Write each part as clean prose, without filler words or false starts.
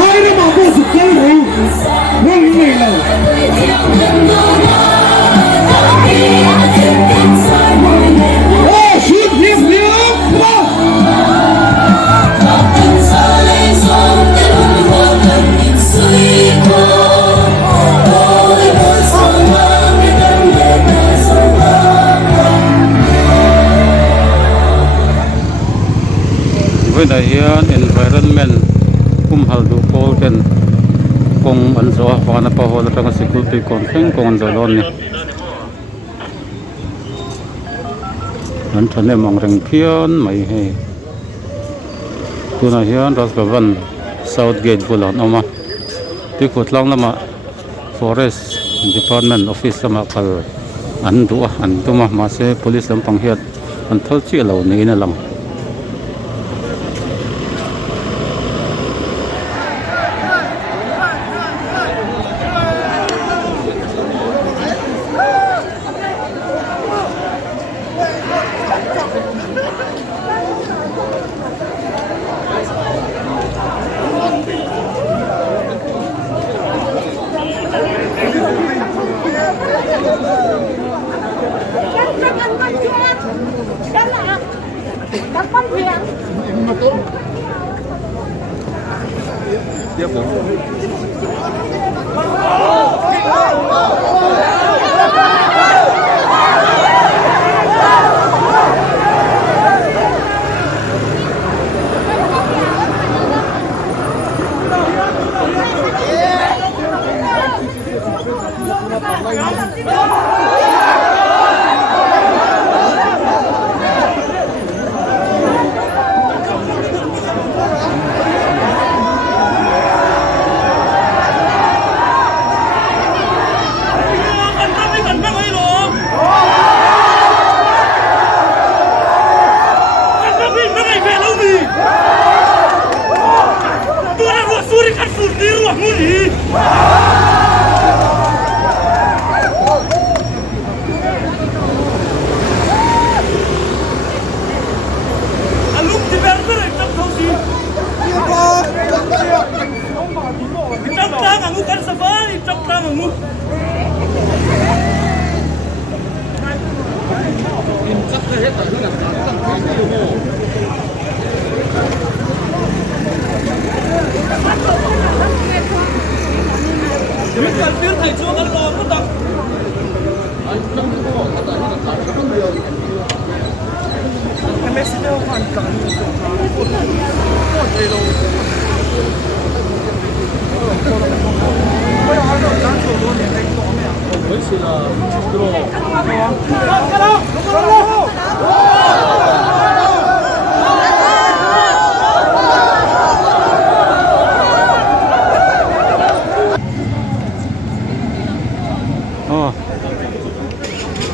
Hai đứa mà vô sự chơi rồi Vâng người nào Ô shoot liếp liếp với đại hiện environment hal du ko ten kong an zo hwana pa hol tanga security kon kheng kong an zo lon ni an thane mong reng phian mai he tuna hian Rajbavan South Gate bulan oma ti khutlang lama forest department office lama kal an du an tuma ma se police lampang hiat an thal chi lo ni na lang tiếp bố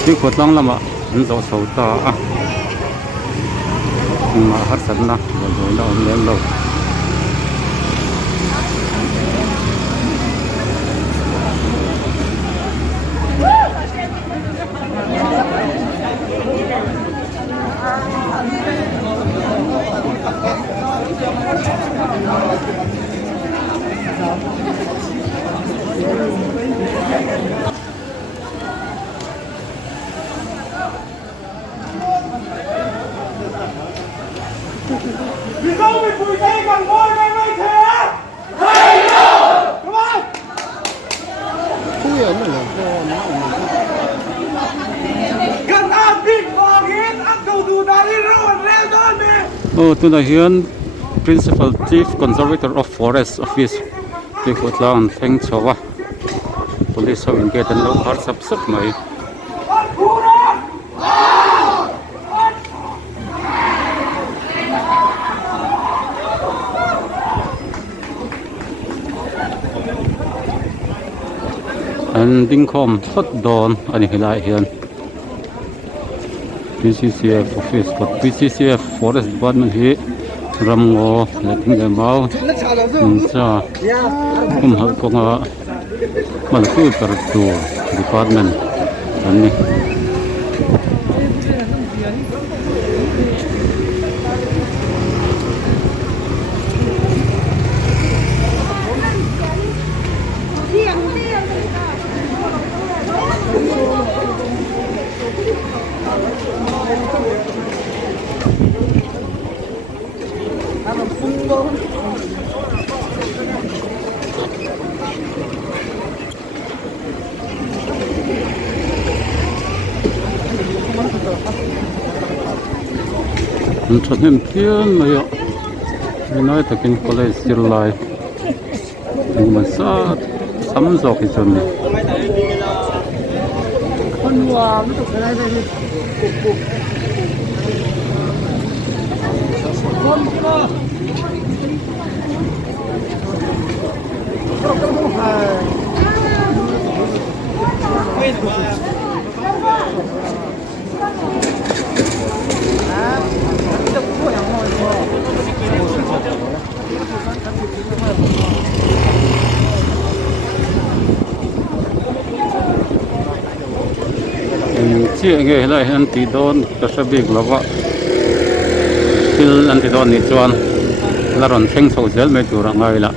ti khutlang lama an zo so ta a ma har san na lo lo lem lo Vì đâu mình bùi tay bằng ngôi ngay ngay thế hay đâu đúng không gần áp địch vào hết áp cầu thủ đã đi rồi reo đơn đi tuna hian principal chief conservator of forest office ti khutlang theng chowa police ho in ke tan lo har sap sap mai an ding khom thot don ani hilai hian PCCF office but PCCF forest department hi ramngo letting them out cha hal ko nga malku per tu department ani Cho nên thiên mà yo mình nói ta kinh college still live nhưng mà sao sắm gió cái chân này chia nghe lại anh tí đón cái sự việc là vậy til anh tí đón này chuan là rồi thanh sầu dễ mấy chủ rằng ngay là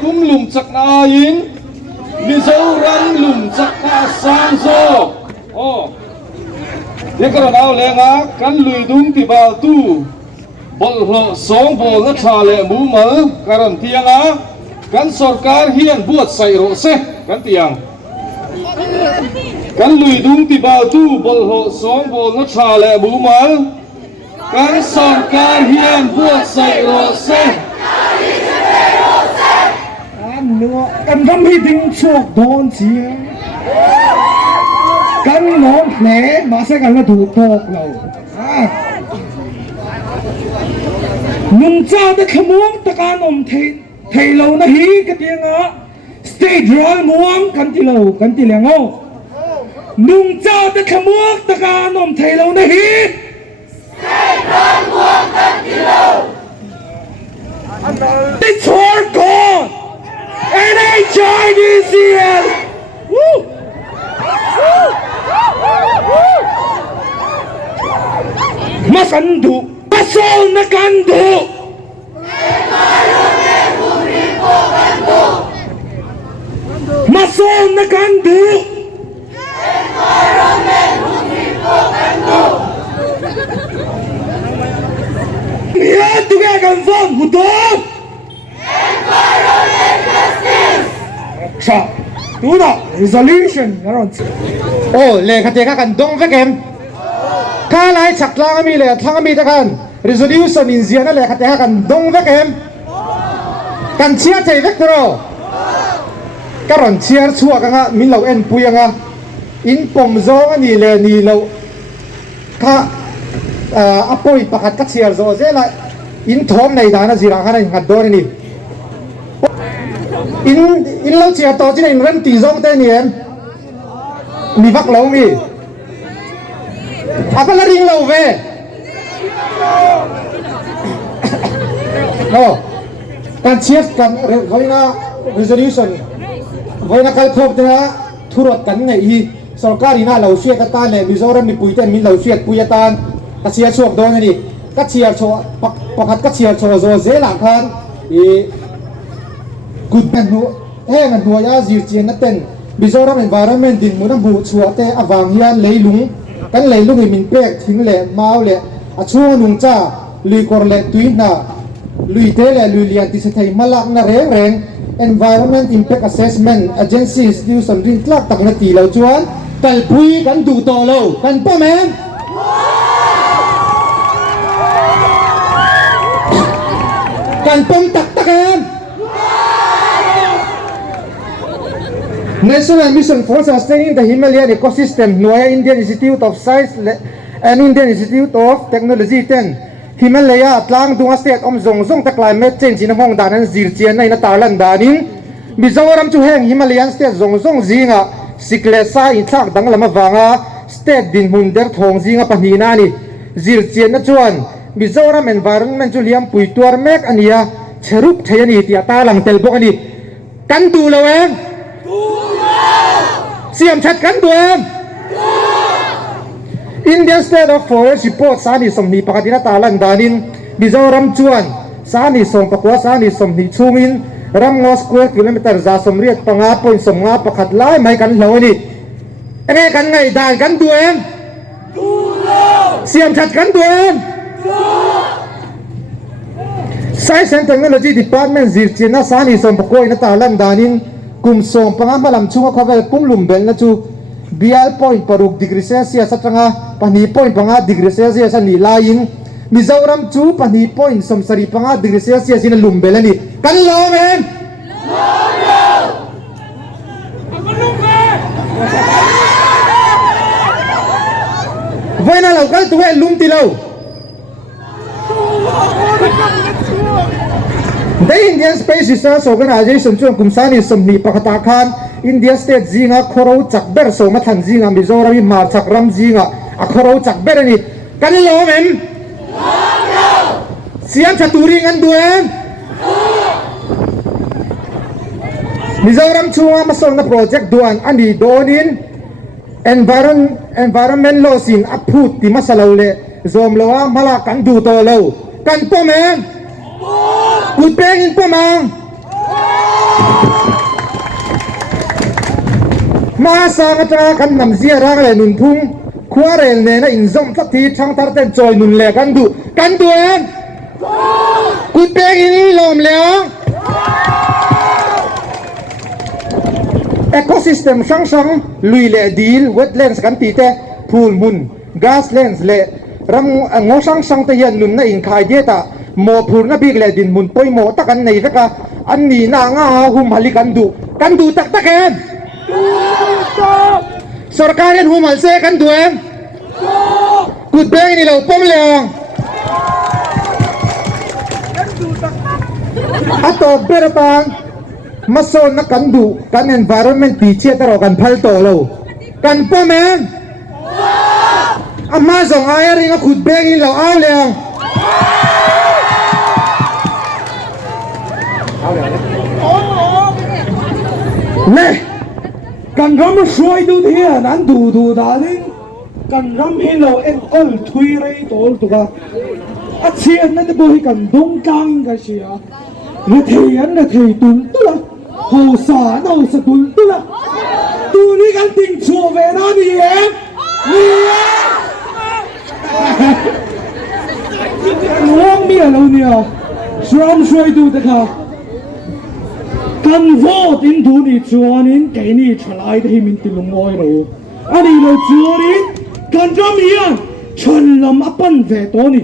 kum lum chak na in mi zo ran lum chak na sang zo o ye kar naw le nga kan lui dum ti ba tu bol hlo song bol na tha le mu mal karam tianga kan sarkar hian buat sai ro se kan tiang kan lui dum ti ba tu bol hlo song bol na tha le mu mal kan sarkar hian buat sai ro seกันทำให้ดิ้งชกโดนเสียกันน้องแผลมาใส่กันก็ถูกตกเรานุ่งจ้าได้ขมวงตะการอมเทเรานะฮีกันเดียงอ่ะสเตจร้อยม่วงกันที่เรากันที่เลี้ยงเอานุ่งจ้าได้ขมวงตะการอมเทเรานะฮีสเตจร้อยม่วงกันที่เราได้ชวนก่อน NHIDCL Woo! Masandu Masol na kandu Masol na kandu Here to get confirmed Hudokดูนะ resolution นะรอนโอ้เลยขัดแย้งกันดงเวกเอ็มข้าไล่ฉักลางมีเลยทั้งมีตะกัน resolution อินเซียนั่นเลยขัดแย้งกันดงเวกเอ็มกันเชียร์ใจเวกตัวเราการอนเชียร์ชัวกันอ่ะมีเราเอ็นปุยงอ่ะอินปมโซอันนี้เลยนี่เราข้า apoi pakat ka chiar zo zela in thom nei dana zira khana ngat dor ni in lo chia to chi in ran ti zong te ni em mi vak lo mi apala ring lo ve no kan chiat kan hoina resolution hoina kal khop te thurot kan nei hi sarkari na lo sia ka ta le mizoram mi puite min lo sia puyatan ka sia chuak dong ni ka chia cho pakhat ka chia cho zo zela khan i good man nu heng an nuaya zir chian na ten mizoram environment din mu na bu chua te awang hian leilung kan leilung i min pek thing le mau le a chuang nung cha lui kor le tuin na lui te le lui lian ti se thei malak na reng reng environment impact assessment agency institution ring tlak tak na ti lo chuan kal pui kan du to lo kan pa men kan pom tak takan National Mission for Sustaining the Himalayan Ecosystem Nuaya Indian Institute of Science and Indian Institute of Technology 10 Himalaya tlang dunga state zong zong ta climate change in hong danan zir chian nai na tarlan danin Mizoram chu heng Himalayan state zong zong zinga siklesa in thak dang lama wanga state din hunder thong zinga panina ni zir chian na chuan Mizoram environment chu liam pui tuar mek ania cherup thayani tia ta lang tel bok ani kan du lo em siam chat kan du em Indian State of Forest report sani somni pakatina talan danin Mizoram chuan sani som pakwa sani somni chungin ramngo square kilometer za somriat panga point somnga pakhat lai mai kan lo ni enge kan ngai dan kan du em siam chat kan du em Science and Technology Department zir china sani som pakwa ina talan danin kum som panga malam chunga khavel kum lumbel na chu bial point paruk degree celsius atanga pani point panga degree celsius ani lain Mizoram chu pani point somsari panga degree celsius in lumbel ani kan lo men voina lo kal tu lum ti lo The Indian Space Research Organization chuan kumsani somni pakata khan India State zinga khoro chakber so mathan zinga Mizoram i mar chakram zinga a khoro chakber ani kan lo men siam chaturi ngan duem Mizoram chunga masol na project duan ani donin environment law sin aput ti masalole zom lowa mala kan du to lo kan po men Good banging pamang Masa ngatra kan nam zia rang le nun phung khuarel ne na inzom tak thi thang tar ten choi nun le kan du em Good banging lom leong Ecosystem sang lui le dil wetlands kan ti te phul mun grasslands le ram ngo sang te yan nun na in khai de ta mo phur na big le din mun poi mo takan nei veka an ni na nga hum hali kan du tak em sarkarin hum hal se kan du em kut beng ni lo pom leong ato berapang mason na kan du kan environment pi che taro kan phal to lo kan pom em amma zong ai ring a kut beng ni lo aw leong nè cần rắm xoay du thia nan du darling cần rắm hello en all thui rei tol tu ka a chien na de boy kan dong kang ka sia ne thei an ne thei tun tu la ho sa no sa tun tu la tu ni kan ting chua ve na ni em ni Long mi lo ni a Shram xoay du de ka kan vote in tu ni chuan in ke ni chalai de himin ti lungoi ro ani lo chuan in kan ram hian chan lam apan ve to ni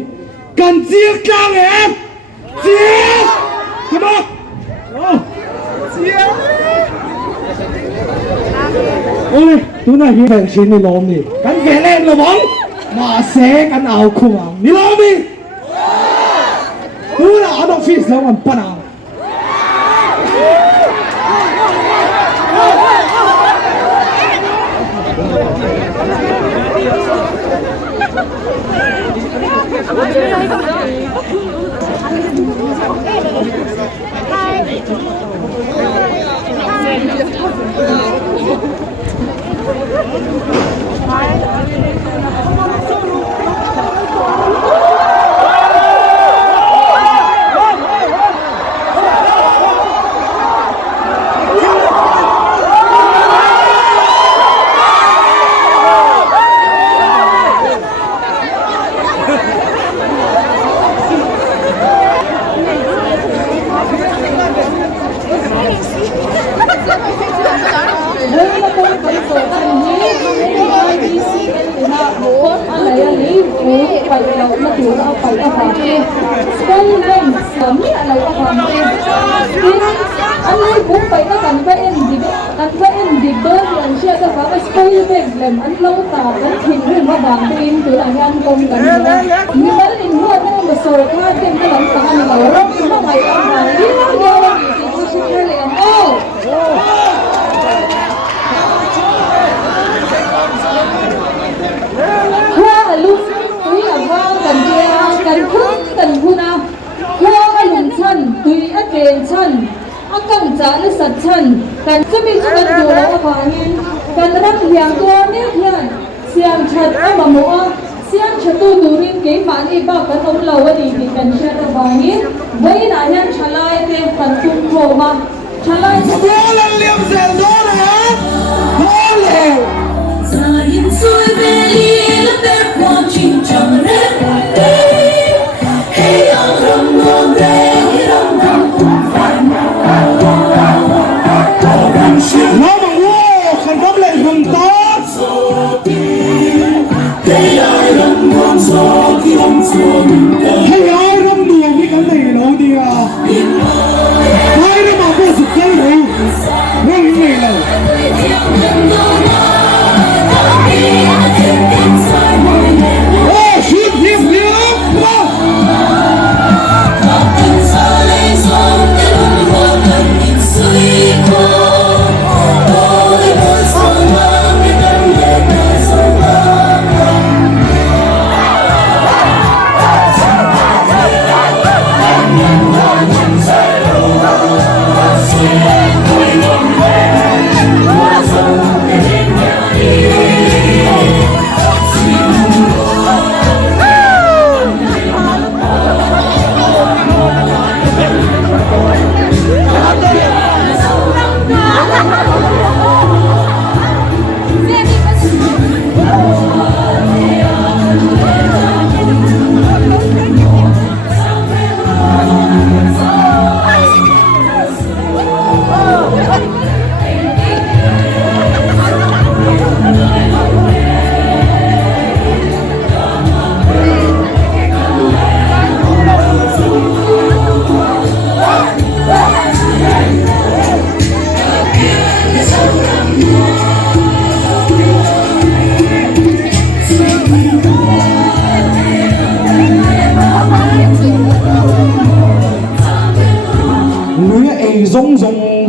kan chiak tlang em chiak come on chiak ôi tu na hi ben sin ni lom ni kan ve len lo bang mà sẽ cắn áo khung áo ni lo mi cú là ở office lo ăn pan áo anh lâu tàu anh thìn hương mà bằng tin từ là anh côngกันnhư vậy thì mua nó mà sồi qua tiền cái lòng tàu này mà rong nó ngày ăn hàng đi nó vô thì tôi xin cái liền ô hoa lúc túi là hoa cần kia cần khung cần khu nào hoa lùng chân túi ắt đèn chân ắt cầm giá nó sạch chân cần cho mình cho cần đồ là vàng cần rắc hiang tua nét hiền xiang chặt ở mà mua xiang chặt tu tu rin cái màn đi bao cái ông lâu đi thì cần chặt ở vàng nhé vậy là hiền chặt lại thì cần tung hồ mà chặt lại Cô lần liêm dẻo đó là cô lều Giờ nhìn xuôi về đi lớp bé qua trình chẳng rét đi khi ông rồng ngôn về rồng rồng cũng phải nó mà wow khăn gấp lại gừng to thấy ai rồng ngôn gió khi ông xuân hay ai râm đùa với cái này đâu đi à ai nó mà vô sự cái đâu nó như này đâu ô shit hiếp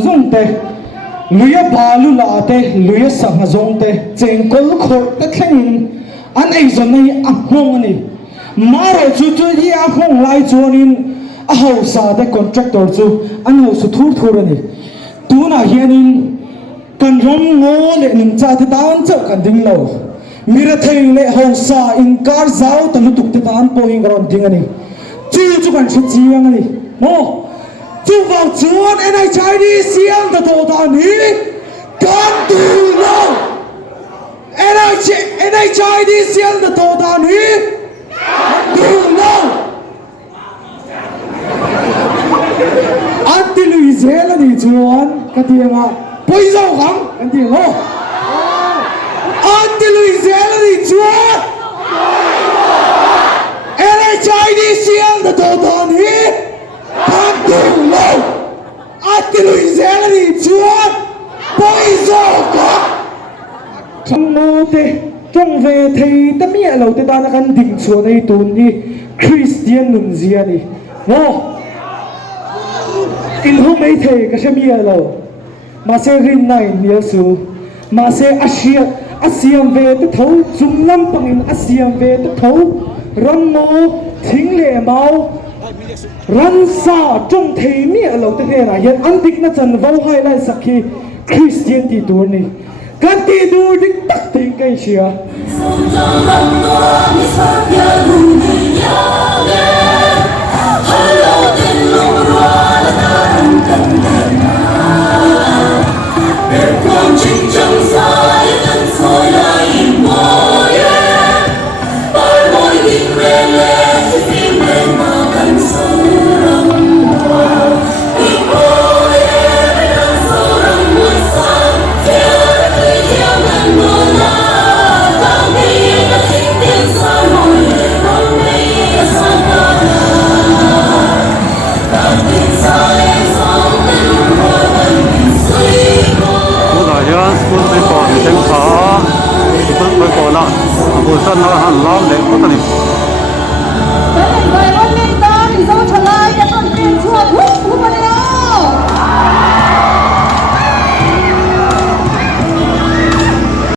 zong te luya balu la te luya sang zong te chengkol khor te theng an ei zon nei a hong ani maro chu chu hi a hong lai chuanin a ho sa te contractor chu an ho su thur thur ani tu na hianin kan rom ngo le ning cha te dan chau kan ding lo mira thei le ho sa in kar zau ta lu tuk te dan po ing ron ding ani chu chu kan chu chiang ani mo chú vào chuan anh ấy trái đi xiang ta tổ ta ní con tù lâu anh ấy trái đi xiang ta tổ ta ní tù lâu anh đi lùi dễ là đi chuan cái tiền mà bây giờ không cái tiền không anh đi lùi dễ là đi chuan anh ấy trái đi xiang ta tổ ta ní con tù lâu anh đi lùi dễ là đi chuan bây giờ có trong mô tê trong về thầy ta mi lâu te ta na kan ding chuan ei tun hi Christian nun zia ni wo in home ei thei ka shami lo ma se rin nai ni su ma se asiam ve te thau chung lam pangin asiam ve te thau ram mo thing le mau ran sa trong thei mi lo te he na hian an dik na chan vo hai lai sakhi Christian ti tur ni kan ti dur dik tak ting kai sia Sông trong lòng tôi biết bao nhiêu buồn nhớ